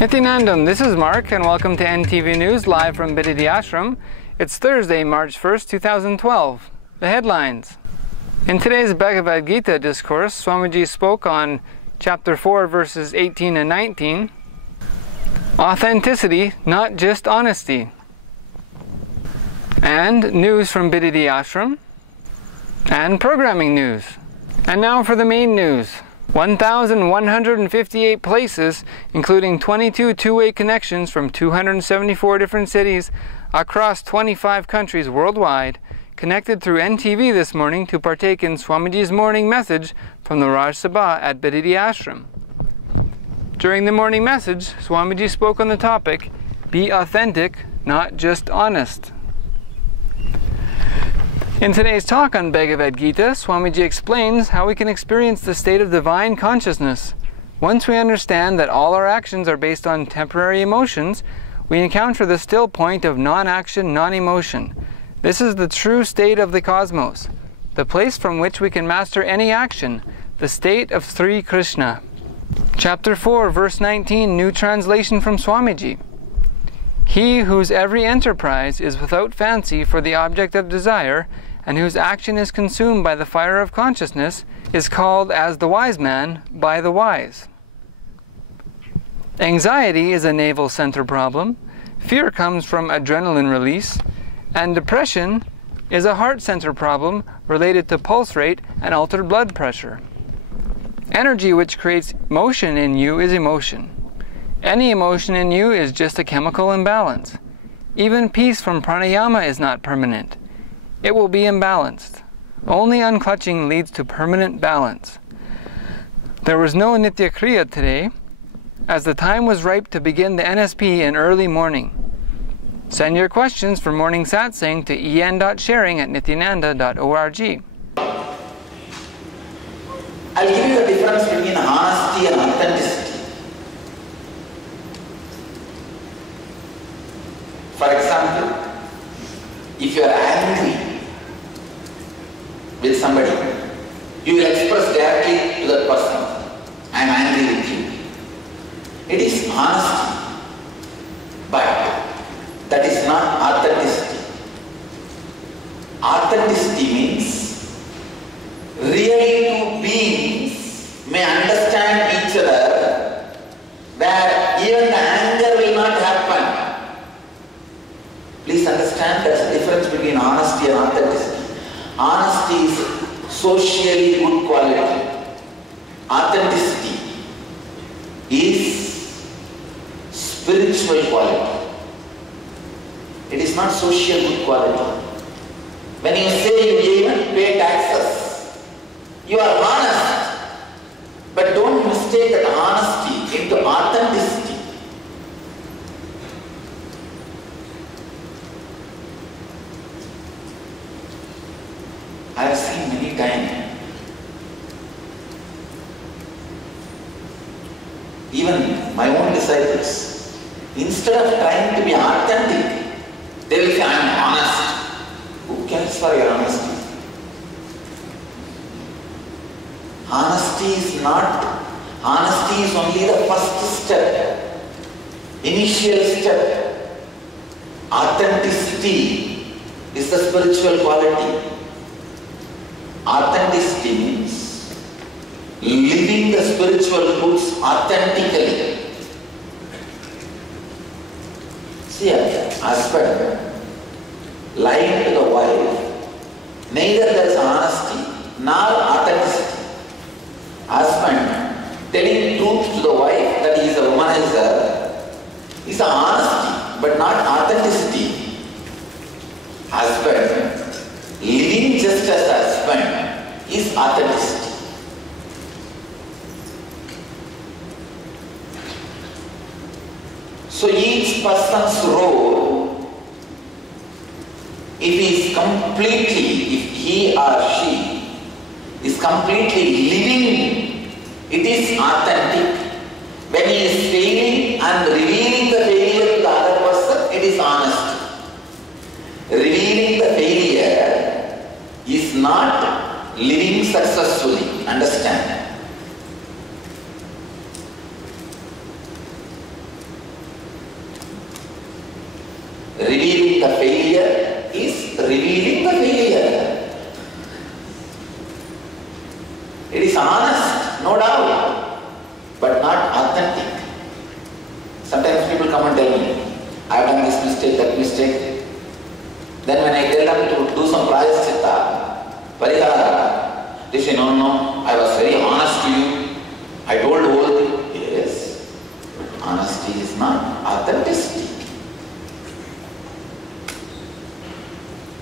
Nithyananda, this is Mark, and welcome to NTV News live from Bhagavad Ashram. It's Thursday, March 1st, 2012. The headlines. In today's Bhagavad-Gita discourse, Swamiji spoke on Chapter 4, Verses 18 and 19. Authenticity, not just honesty. And news from Bhagavad Ashram. And programming news. And now for the main news. 1,158 places, including 22 two-way connections from 274 different cities across 25 countries worldwide, connected through NTV this morning to partake in Swamiji's morning message from the Raj Sabha at Bhagavad Ashram. During the morning message, Swamiji spoke on the topic, "Be authentic, not just honest." In today's talk on Bhagavad Gita, Swamiji explains how we can experience the state of divine consciousness. Once we understand that all our actions are based on temporary emotions, we encounter the still point of non-action, non-emotion. This is the true state of the cosmos, the place from which we can master any action, the state of Sri Krishna. Chapter 4, verse 19, new translation from Swamiji. He whose every enterprise is without fancy for the object of desire, and whose action is consumed by the fire of consciousness, is called as the wise man by the wise. Anxiety is a navel center problem, fear comes from adrenaline release, and depression is a heart center problem related to pulse rate and altered blood pressure. Energy which creates motion in you is emotion. Any emotion in you is just a chemical imbalance. Even peace from pranayama is not permanent. It will be imbalanced. Only unclutching leads to permanent balance. There was no Nitya Kriya today, as the time was ripe to begin the NSP in early morning. Send your questions for morning satsang to en.sharing@nithyananda.org. I'll give you the difference between honesty and authenticity. For example, if you are angry with somebody, you will express directly to that person, "I am angry with you." It is honesty, but that is not authenticity. Authenticity means really two beings may understand each other, where even the anger will not happen. Please understand there's a difference between honesty and authenticity. Honesty is socially good quality. Authenticity is spiritual quality. It is not social good quality. When you say you even pay taxes, you are honest. But don't mistake that honesty into authenticity. I have seen many times, even my own disciples, instead of trying to be authentic, they will say, "I am honest." Who cares for your honesty? Honesty is only the first step, initial step. Authenticity is the spiritual quality. Authenticity means living the spiritual truths authentically. See, a husband lying to the wife, neither there is honesty nor authenticity. Husband telling truth to the wife that he is a womanizer is honesty but not authenticity. Husband living just as a husband is authenticity. So each person's role, if he or she is completely living, it is authentic. When he is failing and revealing the failure to the other person, it is honest. Revealing the failure is not living successfully. Understand? Revealing the failure is revealing the failure. It is honest, no doubt, but not authentic. Sometimes people come and tell me, I have done this mistake, that mistake. Then when I tell them to do some prayaschitta, parihara, they say, no, I was very honest to you. I told the whole thing. Yes, honesty is not authenticity.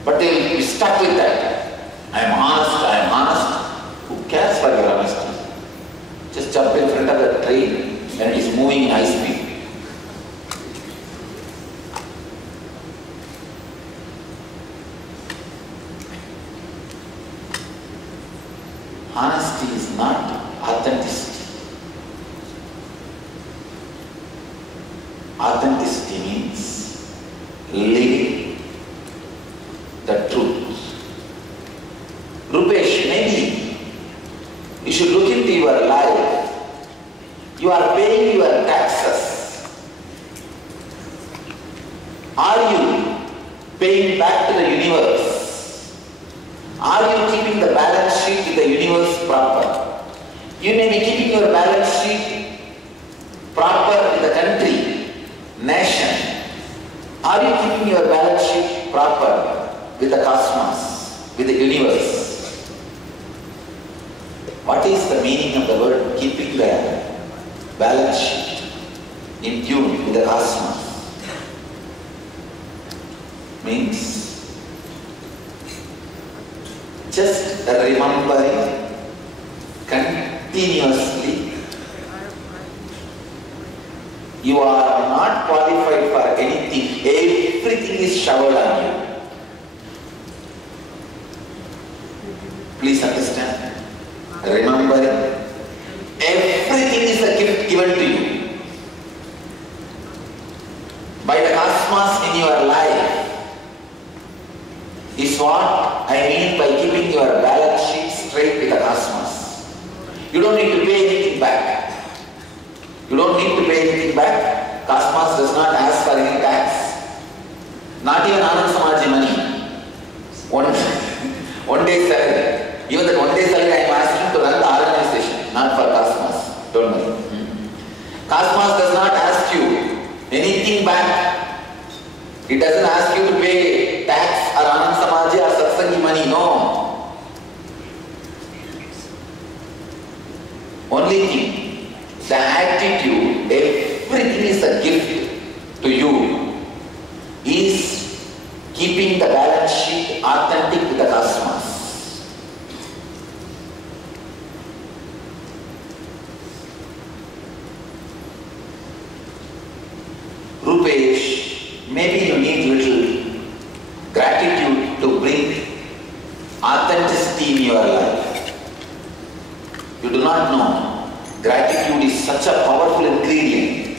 But they will be stuck with that. I am honest. Who cares for your honesty? Just jump in front of the train and it is moving high speed. Honesty is not authenticity. Authenticity means living the truth. Rupesh, maybe you should look into your life. You are paying your taxes. Are you paying back to the universe? Are you keeping the balance sheet with the universe proper? You may be keeping your balance sheet proper with the country, nation. Are you keeping your balance sheet proper with the cosmos, with the universe? What is the meaning of the word keeping the balance sheet in tune with the cosmos? Means just remembering continuously. You are not qualified for anything. Everything is showered on you. Please understand. Remembering, everything is a gift given to you by the cosmos in your life. Is what I mean by keeping your balance sheet straight with the cosmos. You don't need to pay anything back. You don't need to pay anything back. Cosmos does not ask for any tax. Not even Anand Swamiji money. One day salary. Even that one day salary I am asking to run the organization, not for Cosmos. Don't worry. Cosmos does not ask you anything back. It doesn't ask you to pay tax or Anand Samaji or Satsangi money, no. Only thing, the attitude, everything is a gift to you, is keeping the balance sheet authentic with the cosmos. Rupesh, maybe you need little gratitude to bring authenticity in your life. You do not know, gratitude is such a powerful ingredient.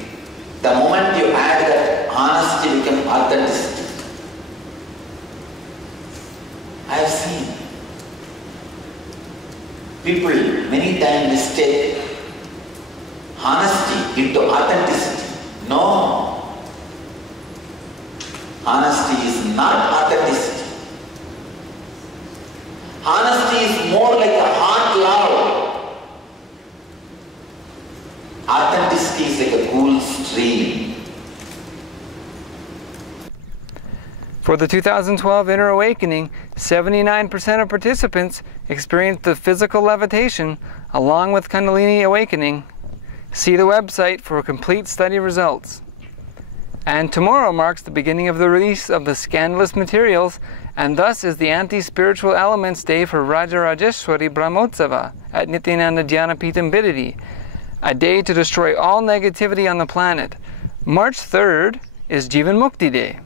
The moment you add that, honesty becomes authenticity. I have seen people many times mistake honesty into authenticity. No. Honesty is not authenticity. Honesty is more like a heart love. Authenticity is like a cool stream. For the 2012 Inner Awakening, 79% of participants experienced the physical levitation along with Kundalini awakening. See the website for complete study results. And tomorrow marks the beginning of the release of the scandalous materials, and thus is the Anti-Spiritual Elements Day for Rajarajeshwari Brahmotsava at Nithyananda Dhyanapitham Bidadi, a day to destroy all negativity on the planet. March 3rd is Jivan Mukti Day.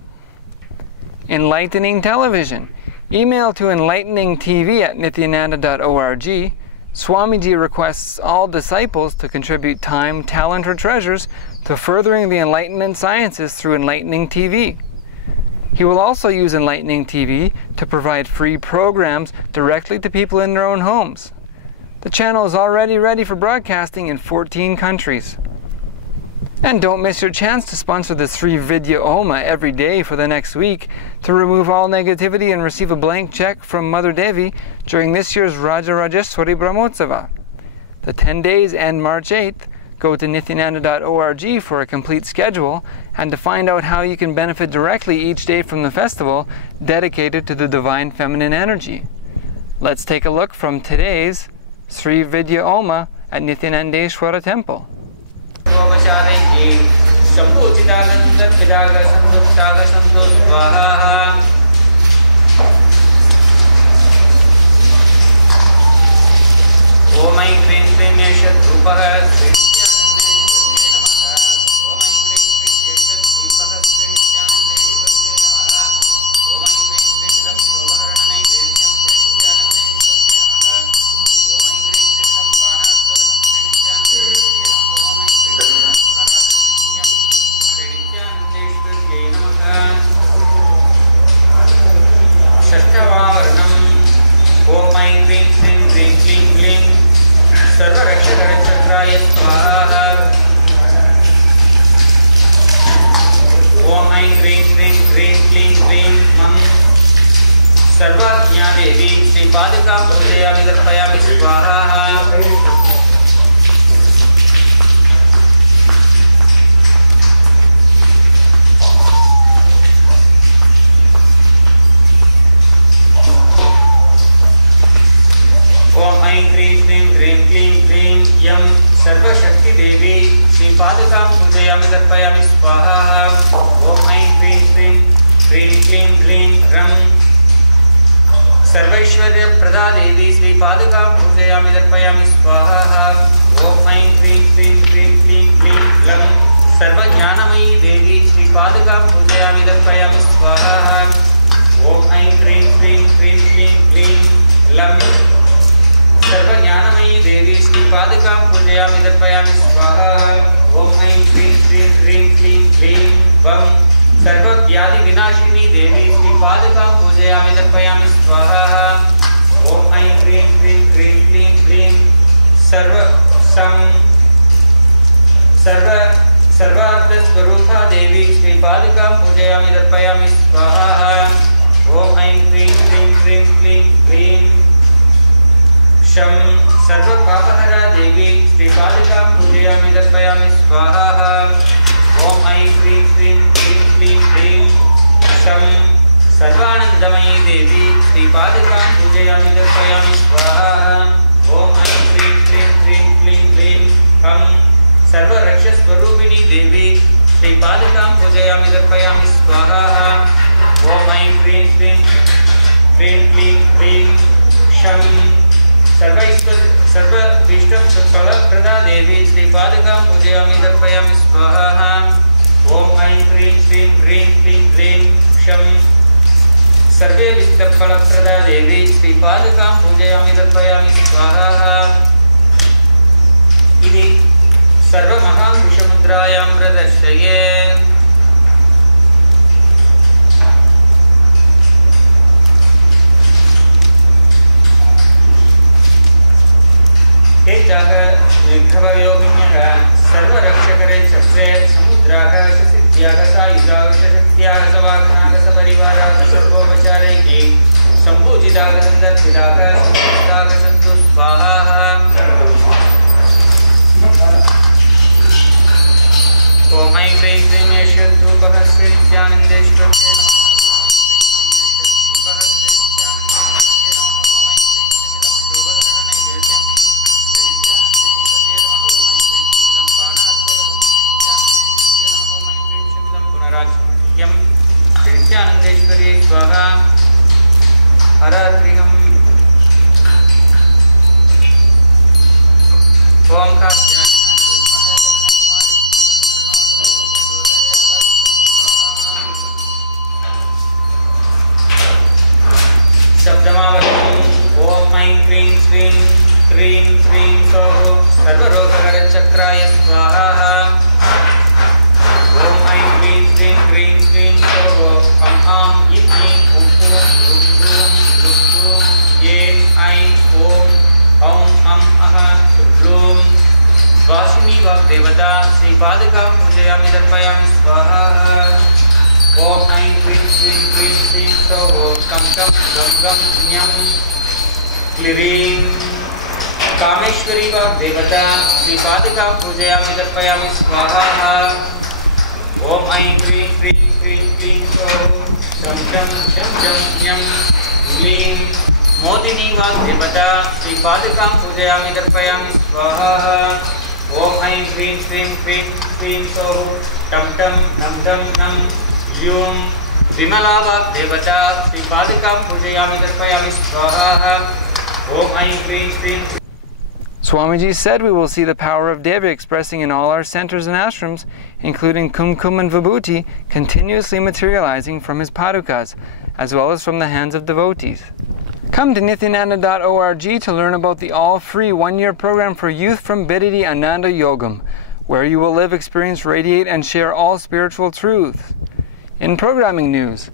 Enlightening Television. Email to enlighteningtv@nithyananda.org. Swamiji requests all disciples to contribute time, talent, or treasures to furthering the Enlightenment sciences through Enlightening TV. He will also use Enlightening TV to provide free programs directly to people in their own homes. The channel is already ready for broadcasting in 14 countries. And don't miss your chance to sponsor the Sri Vidya Homa every day for the next week to remove all negativity and receive a blank check from Mother Devi during this year's Raja Rajeshwari Brahmotsava. The 10 days end March 8th. Go to nithyananda.org for a complete schedule and to find out how you can benefit directly each day from the festival dedicated to the Divine Feminine Energy. Let's take a look from today's Sri Vidya Homa at Nithyanandeshwara Temple. Om Aim Krim Krim Yeshat Rupaha सर्वज्ञा देवी श्रीपादिका पूजयामि दर्पयामि स्वाहा ओम ऐं क्रीं क्रीं क्रीं क्लीं क्लीं यं सर्वशक्ति देवी श्रीपादिकां पूजयामि दर्पयामि स्वाहा ओम ऐं क्रीं क्रीं क्रीं क्लीं क्लीं रं सर्वैश्वर्य प्रदा देवी श्रीपादिकां पूजयामि दर्पयामि स्वाहा ओम ऐं क्रीं क्रीं क्रीं क्लीं क्लीं लं सर्वज्ञानमयी देवी श्रीपादिकां पूजयामि दर्पयामि स्वाहा ओम ऐं क्रीं क्रीं क्रीं क्लीं क्लीं लं सर्वज्ञानमयी देवी श्रीपादिकां पूजयामि दर्पयामि स्वाहा ओम ऐं क्रीं क्रीं क्रीं क्लीं क्लीं वं सर्वव्याधि विनाशिनी देवी श्रीपादिकां पूजयामि दर्पयामि स्वाहा ओम ऐं क्रीं क्रीं क्रीं क्लीं क्लीं सर्वार्थस्वरूपा देवी श्रीपादिकां पूजयामि दर्पयामि स्वाहा ओम ऐं क्रीं क्रीं क्रीं क्लीं क्लीं शं सर्वपापहरा देवी श्रीपादिकां पूजयामि दर्पयामि स्वाहा ओम ऐं क्रीं क्रीं क्लीं क्लीं क्लीं शं सर्वानंदमयी देवी श्रीपादिकां पूजयामि दर्पयामि स्वाहा ओम ऐं क्रीं क्रीं क्रीं क्लीं क्लीं हं सर्वरक्षस्वरूपिणी देवी श्रीपादिकां पूजयामि दर्पयामि स्वाहा ओम ऐं क्रीं क्रीं क्रीं क्लीं क्लीं शं सर्वभीष्टफलप्रदा देवी श्रीपादिकां पूजयामि दर्पयामि स्वाहा ओम ऐं क्रीं क्रीं क्रीं क्लीं क्लीं शं सर्वेभीष्टफलप्रदा देवी श्रीपादिकां पूजयामि दर्पयामि स्वाहा इति सर्वमहापुरुषमुद्रायां प्रदर्शये एताः निर्भवयोगिन्यः सर्वरक्षकरे चक्रे समुद्राः सिद्ध्याः सायुधाः शक्त्याः सवाहनाः सपरिवाराः सर्वोपचारैः सम्पूजिताः सन्दर्पिताः संस्कृताः सन्तु स्वाहा ओम ऐं क्रीं क्रीं यशद्धूपः श्रीनित्यानन्देश्वर्ये नमः नित्यानंदेश्वरी स्वाहा हरत्रिहं ओम शब्दमावृत्तिं ओम ऐं क्रीं श्रीं क्रीं क्रीं सौः सर्वरोगहरचक्राय स्वाहा ओम ऐं क्रीं श्रीं क्रीं क्रीं सौः अं आं इं ईं उं ऊं रुं रूं लुं लूं यें ऐं ॐ औं अं अः ह्लूं Swashini Devata Sri Padakam Pujayami Darpayami Swaha. Om Ain Krim Krim Krim Krim So Kam Kam Gam Gam Nyam Klirim Kameshwari Devata Sri Padakam Pujayami Darpayami Swaha. Om Ain Krim Krim Krim Krim So Kam Kam Jam Jam Nyam Klirim Modini Devata Sri Padakam Pujayami Darpayami Swaha. Om Ain Krim Krim Krim Krim So Tam Tam Nam Tam Nam Yum Vimala Devata Sri Padakam Pujayami Darpayami Swaha. Om Ain Krim Krim. Swamiji said we will see the power of Devi expressing in all our centers and ashrams, including Kumkum and Vibhuti, continuously materializing from his padukas, as well as from the hands of devotees. Come to Nithyananda.org to learn about the all-free one-year program for youth from Bididi Ananda Yogam, where you will live, experience, radiate, and share all spiritual truths. In programming news,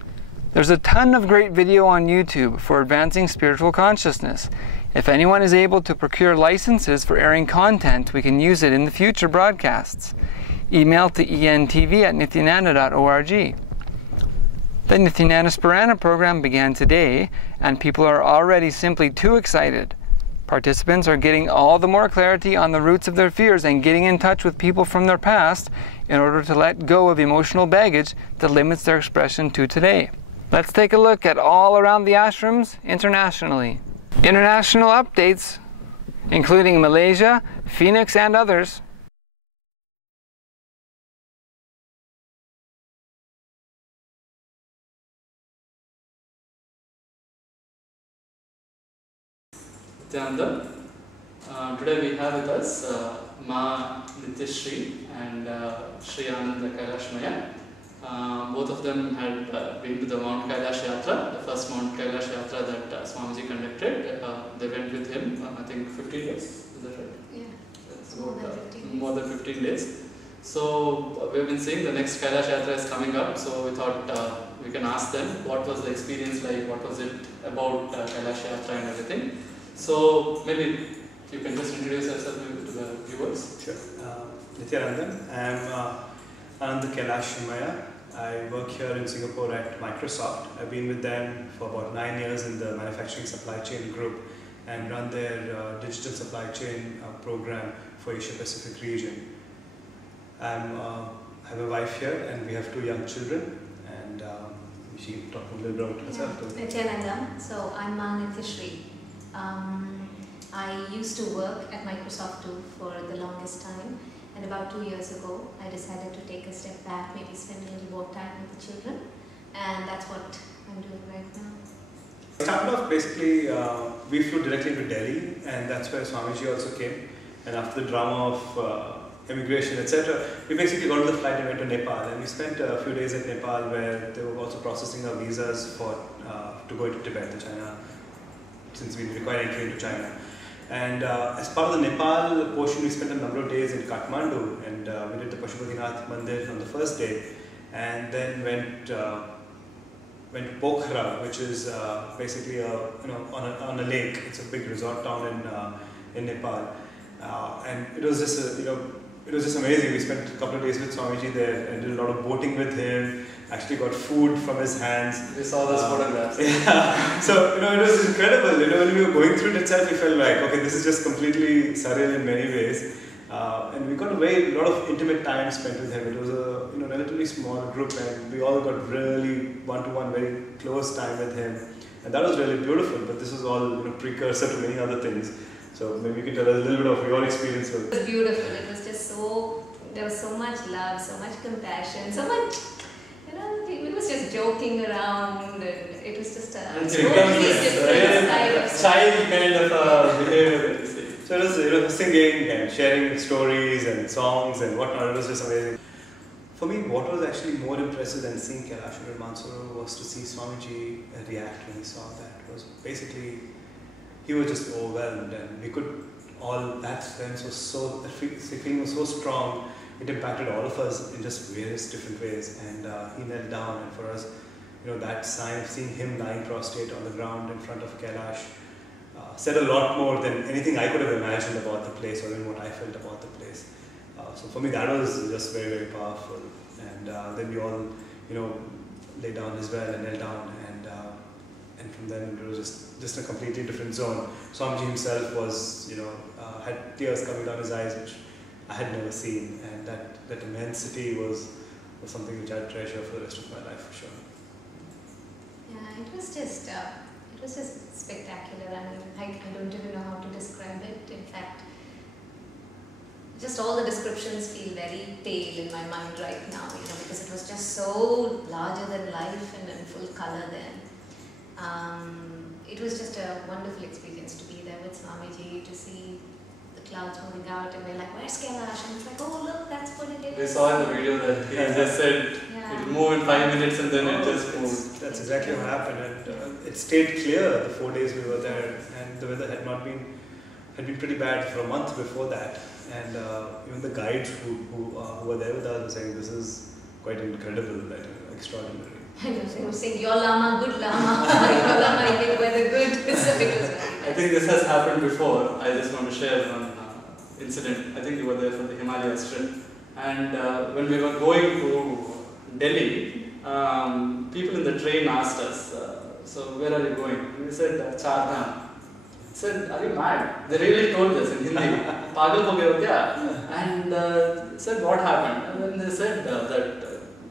there's a ton of great video on YouTube for advancing spiritual consciousness. If anyone is able to procure licenses for airing content, we can use it in the future broadcasts. Email to entv@nithyananda.org. The Nithyananda Sparana program began today, and people are already simply too excited. Participants are getting all the more clarity on the roots of their fears and getting in touch with people from their past in order to let go of emotional baggage that limits their expression to today. Let's take a look at all around the ashrams internationally. International updates, including Malaysia, Phoenix, and others. Nithyananda. Today we have with us Ma Nityashri and Sri Ananda Kailashmaya. Both of them had been to the Mount Kailash Yatra, the first Mount Kailash Yatra that Swamiji conducted. They went with him, I think 15 days, is that right? Yeah, It's more than 15 days. So we've been seeing the next Kailash Yatra is coming up, so we thought we can ask them what was the experience like, what was it about Kailash Yatra and everything. So maybe you can just introduce yourself maybe to the viewers. Sure. Nithyananda, I am Ananda Kailashmaya. I work here in Singapore at Microsoft. I've been with them for about 9 years in the manufacturing supply chain group and run their digital supply chain program for Asia Pacific region. I have a wife here and we have 2 young children, and she can talk a little bit about herself. Nithyananda. So I'm Ma Nityashri. I used to work at Microsoft too for the longest time, and about 2 years ago I decided to take a step back, maybe spend a little more time with the children, and that's what I'm doing right now. It started off basically, we flew directly to Delhi, and that's where Swamiji also came. And after the drama of immigration, etc., we basically got on the flight and went to Nepal, and we spent a few days at Nepal where they were also processing our visas for to go into Tibet, to China, since we require entry into China. And as part of the Nepal portion, we spent a number of days in Kathmandu, and we did the Pashupatinath Mandir on the first day, and then went to Pokhara, which is basically on a lake. It's a big resort town in Nepal, and it was just it was just amazing. We spent a couple of days with Swamiji there and did a lot of boating with him. Actually got food from his hands. We saw those photographs. Yeah. So it was incredible. When we were going through it itself, we felt like, okay, this is just completely surreal in many ways. And we got a lot of intimate time spent with him. It was a relatively small group, and we all got really one-to-one, very close time with him, and that was really beautiful. But this was all precursor to many other things. So maybe you can tell us a little bit of your experience with it. It was beautiful. It was just there was so much love, so much compassion, so much, it was just joking around, and it was just a totally different side of child kind of behavior. So it was singing and sharing stories and songs and whatnot. It was just amazing. For me, what was actually more impressive than seeing Kailash and Mansarovar was to see Swamiji react when he saw that. It was basically, he was just overwhelmed, and we could all, that sense was so, the feeling was so strong, it impacted all of us in just various different ways. And he knelt down, and for us, that sign of seeing him lying prostrate on the ground in front of Kailash, said a lot more than anything I could have imagined about the place or even what I felt about the place. So for me, that was just very, very powerful. And then we all, lay down as well and knelt down, and from then it was just a completely different zone. Swamiji himself was, had tears coming down his eyes, which I had never seen, and that immensity was something which I'd treasure for the rest of my life for sure. Yeah, it was just spectacular. I mean, I don't even know how to describe it. In fact, just all the descriptions feel very pale in my mind right now, because it was just so larger than life and in full color then. It was just a wonderful experience to be there with Swamiji, to see the clouds moving out, and we're like, where's Kailash? And it's like, oh look, that's what it is. We saw in the video that he just said it'll move in 5 minutes and then it just moved. That's exactly what happened, and it stayed clear the 4 days we were there, and the weather had been pretty bad for a month before that. And even the guides who were there with us were saying this is quite incredible, extraordinary. I know, they were saying, your lama, good lama, your lama, you make weather good. So it was very nice. I think this has happened before. I just want to share one incident. I think you were there for the Himalayas trip. And when we were going to Delhi, people in the train asked us, so where are you going? And we said, Chardham. Said, are you mad? They really told us in Hindi, pagal ho gaye ho kya? And said, what happened? And then they said that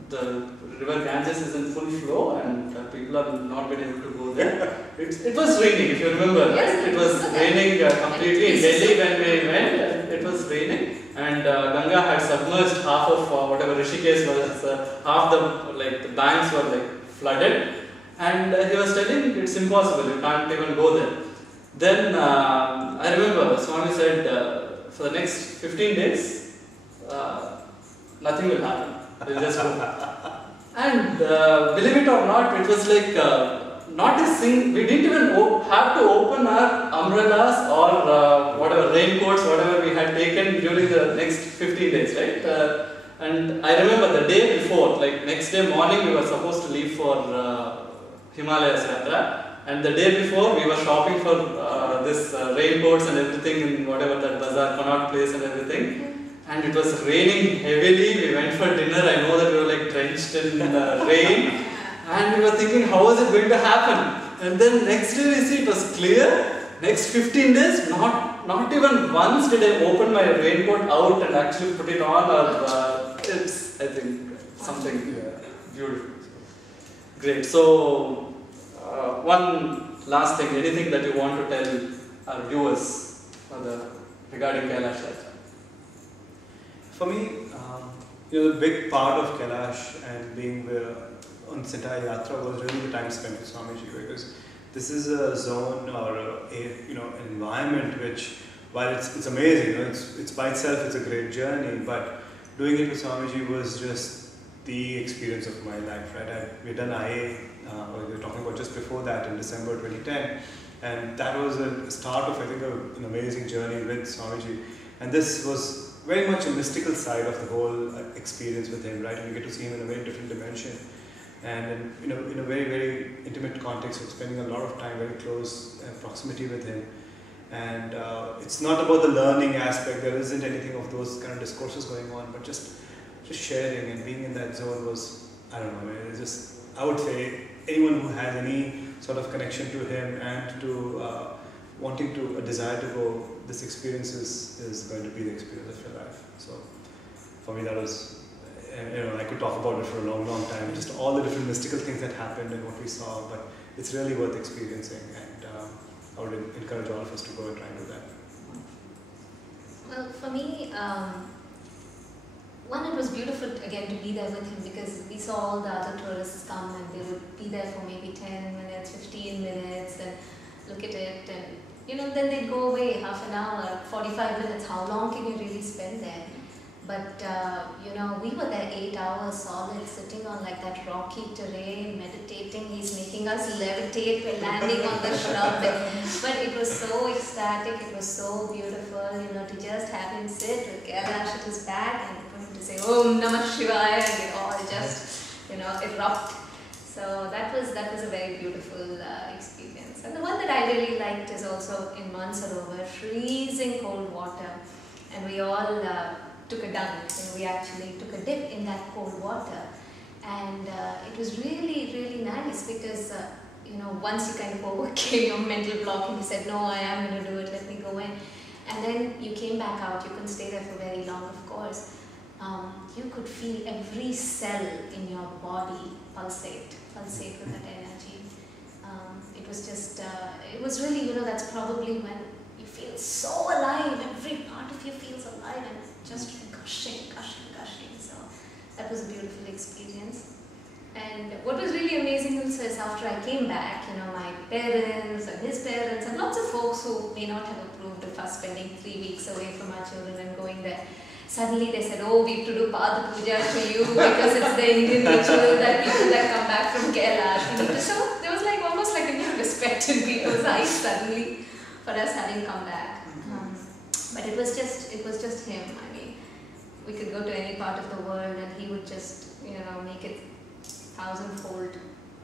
the river Ganges is in full flow and people have not been able to go there. It was raining, if you remember, right? It was raining completely in Delhi when we went. It was raining, and Ganga had submerged half of whatever Rishikesh was. Half the banks were flooded, and he was telling it's impossible. You can't even go there. Then I remember Swami said for the next 15 days nothing will happen. We'll just go. And believe it or not, it was not a thing. We didn't even have to open our umbrellas or whatever raincoats, whatever we had taken during the next 15 days, right? And I remember the day before, next day morning, we were supposed to leave for Himalayas Yatra. And the day before, we were shopping for this raincoats and everything in whatever that bazaar, Connaught Place and everything. And it was raining heavily. We went for dinner. I know that we were drenched in rain. And we were thinking, how is it going to happen? And then next day we see it was clear. Next 15 days, not even once did I open my raincoat out and actually put it on. Or it's, I think, something beautiful. Great. So, one last thing, anything that you want to tell our viewers regarding Kailash Yatra? For me, the big part of Kailash and being on this entire yatra was really the time spent with Swamiji, because this is a zone or an environment which, while it's amazing, it's by itself, it's a great journey, but doing it with Swamiji was just the experience of my life, right? We done IA, we were talking about just before that in December 2010, and that was a start of, I think, an amazing journey with Swamiji. And this was very much a mystical side of the whole experience with him, right? And we get to see him in a very different dimension, and in a very, very intimate context of spending a lot of time, very close proximity with him. And it's not about the learning aspect. There isn't anything of those kind of discourses going on, but just sharing and being in that zone was, I don't know, it's just, I would say anyone who has any sort of connection to him and to wanting to, a desire to go, this experience is going to be the experience of your life. So for me that was, I could talk about it for a long, long time, just all the different mystical things that happened and what we saw, but it's really worth experiencing, and I would encourage all of us to go and try and do that. Well, for me, one, it was beautiful again to be there with him, because we saw all the other tourists come and they would be there for maybe 10 minutes, 15 minutes and look at it, and then they'd go away half an hour, 45 minutes. How long can you really spend there? But we were there 8 hours solid, sitting on that rocky terrain, meditating. He's making us levitate. We're landing on the shrub. But it was so ecstatic. It was so beautiful, to just have him sit with Kailash at his back and for him to say Om Namah Shivaya, and they all just, erupt. So that was a very beautiful experience. things. And the one that I really liked is also in Mansarovar, freezing cold water. And we all took a dunk. We actually took a dip in that cold water. And it was really, really nice because, once you kind of overcame your mental block and you said, no, I am going to do it, let me go in. And then you came back out, you couldn't stay there for very long, of course. You could feel every cell in your body pulsate with that energy. It was just, it was really, that's probably when you feel so alive, every part of you feels alive and just gushing. So that was a beautiful experience. And what was really amazing also is after I came back, my parents and his parents and lots of folks who may not have approved of us spending 3 weeks away from our children and going there, suddenly they said, oh, we have to do Pada Puja to you because it's the Indian ritual that people that come back from Kailash, we need to. So there was like almost like a new respect in people's eyes suddenly for us having come back. But it was just him. I mean, we could go to any part of the world and he would just, make it 1,000-fold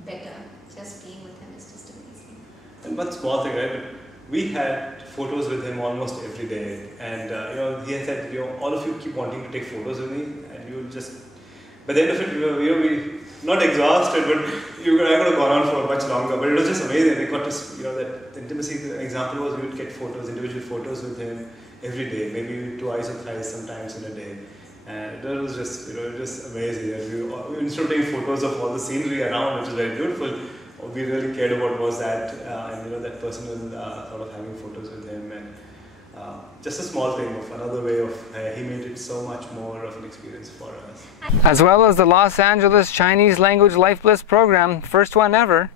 better. Just being with him is just amazing. And one small thing, right? We had photos with him almost every day, and he had said, all of you keep wanting to take photos with me, and you just. By the end of it, we not exhausted, but I could have gone on for much longer. But it was just amazing. We got to, that intimacy. The example was we would get photos, individual photos with him every day, maybe twice or thrice, sometimes in a day. And that was just, just amazing. And we instead of taking photos of all the scenery around, which is very beautiful, we really cared about was that, and that personal sort of having photos with him, and just a small thing of another way of he made it so much more of an experience for us. As well as the Los Angeles Chinese Language Life Bliss program, first one ever.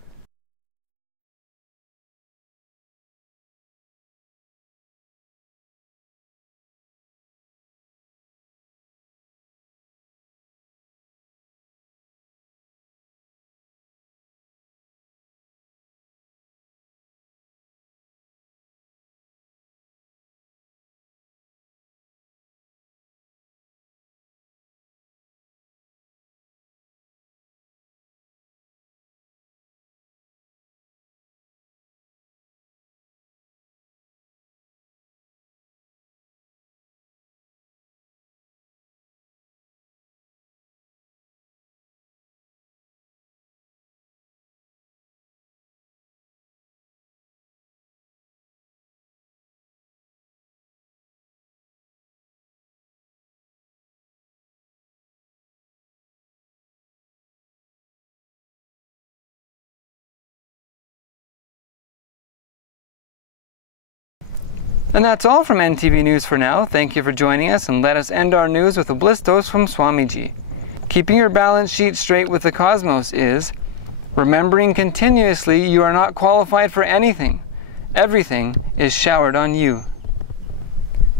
And that's all from NTV News for now. Thank you for joining us, and let us end our news with a bliss dose from Swamiji. Keeping your balance sheet straight with the cosmos is remembering continuously you are not qualified for anything. Everything is showered on you.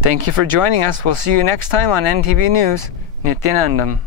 Thank you for joining us. We'll see you next time on NTV News. Nithyanandam.